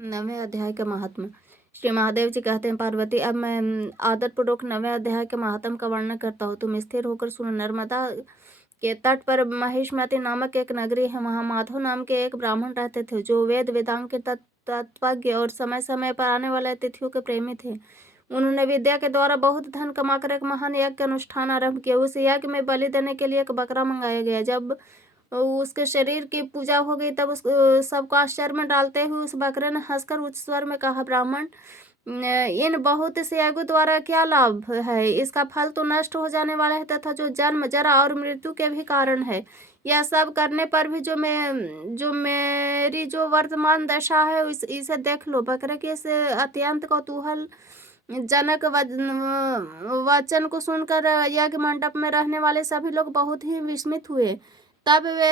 नवें अध्याय का महात्म। श्री महादेव जी कहते हैं, पार्वती अब मैं आदरपूर्वक नवें अध्याय के महात्म का वर्णन करता हूँ। तुम स्थिर होकर सुनो। नर्मदा के तट पर महिष्मति नामक एक नगरी है। वहाँ माधव नाम के एक ब्राह्मण रहते थे, जो वेद वेदांग के तत्वज्ञ और समय समय पर आने वाले अतिथियों के प्रेमी थे। उन्होंने विद्या के द्वारा बहुत धन कमाकर एक महान यज्ञ का अनुष्ठान आरंभ किया। उस यज्ञ में बलि देने के लिए एक बकरा मंगाया गया। जब उसके शरीर की पूजा हो गई तब उस सबको आश्चर्य में डालते हुए उस बकरे ने हंसकर उच्च स्वर में कहा, ब्राह्मण, इन बहुत से यज्ञों द्वारा क्या लाभ है? इसका फल तो नष्ट हो जाने वाला है तथा जो जन्म जरा और मृत्यु के भी कारण है। यह सब करने पर भी जो मेरी जो वर्तमान दशा है इसे देख लो। बकरे के इस अत्यंत कौतूहल जनक वचन को सुनकर यज्ञ मंडप में रहने वाले सभी लोग बहुत ही विस्मित हुए। तब वे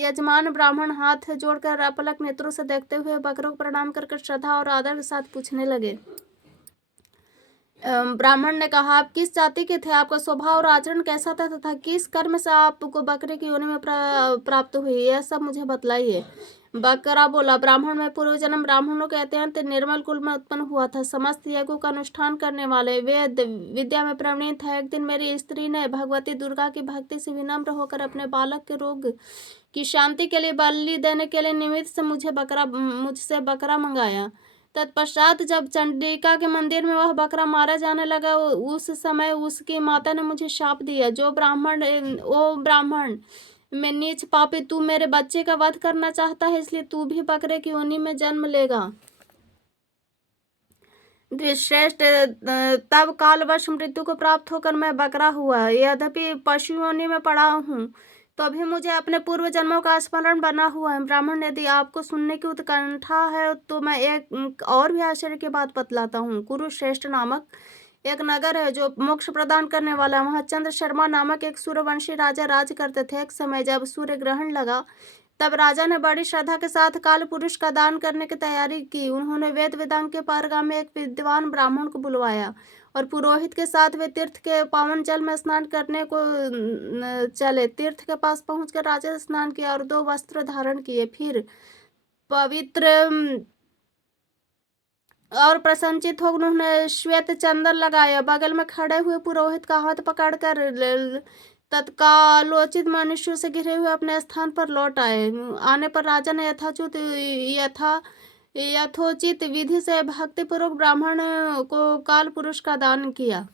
यजमान ब्राह्मण हाथ जोड़कर अपलक नेत्रों से देखते हुए बकरों को प्रणाम करके श्रद्धा और आदर के साथ पूछने लगे। ब्राह्मण ने कहा, आप किस जाति के थे? आपका स्वभाव और आचरण कैसा था तथा किस कर्म से आपको बकरे की योनि में प्राप्त हुई? यह सब मुझे बतलाइए। बकरा बोला, ब्राह्मण में पूर्व जन्म ब्राह्मणों के अत्यंत निर्मल कुल में उत्पन्न हुआ था। समस्त यज्ञों का अनुष्ठान करने वाले वेद विद्या में प्रवीण था। एक दिन मेरी स्त्री ने भगवती दुर्गा की भक्ति से विनम्र होकर अपने बालक के रोग की शांति के लिए बलि देने के लिए निमित्त से मुझसे बकरा मंगाया। तत्पश्चात जब चंडिका के मंदिर में वह बकरा मारा जाने लगा, उस समय उसकी माता ने मुझे शाप दिया, ओ ब्राह्मण, मैं नीच पापी, तू मेरे बच्चे का वध करना चाहता है, इसलिए तू भी बकरे की योनि में जन्म लेगा। श्रेष्ठ, तब कालवश मृत्यु को प्राप्त होकर मैं बकरा हुआ। यद्यपि पशु योनि में पड़ा हूँ तो अभी मुझे अपने पूर्व जन्मों का स्मरण बना हुआ है। ब्राह्मण, यदि आपको सुनने की उत्कंठा है तो मैं एक और भी आश्चर्य की बात बतलाता हूँ। कुरुश्रेष्ठ नामक एक नगर है जो मोक्ष प्रदान करने वाला है। वहाँ चंद्र शर्मा नामक एक सूर्यवंशी राजा राज करते थे। एक समय जब सूर्य ग्रहण लगा तब राजा ने बड़ी श्रद्धा के साथ काल पुरुष का दान करने की तैयारी की। उन्होंने वेद वेदांग के पारगामी एक विद्वान ब्राह्मण को बुलवाया और पुरोहित के साथ वे तीर्थ के पावन जल में स्नान करने को चले। तीर्थ के पास पहुंचकर राजा ने स्नान किया और 2 वस्त्र धारण किए। फिर पवित्र और प्रसन्नचित हो उन्होंने श्वेत चंदन लगाया। बगल में खड़े हुए पुरोहित का हाथ पकड़कर तत्कालोचित मनुष्यों से घिरे हुए अपने स्थान पर लौट आए। आने पर राजा ने यथोचित विधि से भक्तिपूर्वक ब्राह्मण को काल पुरुष का दान किया।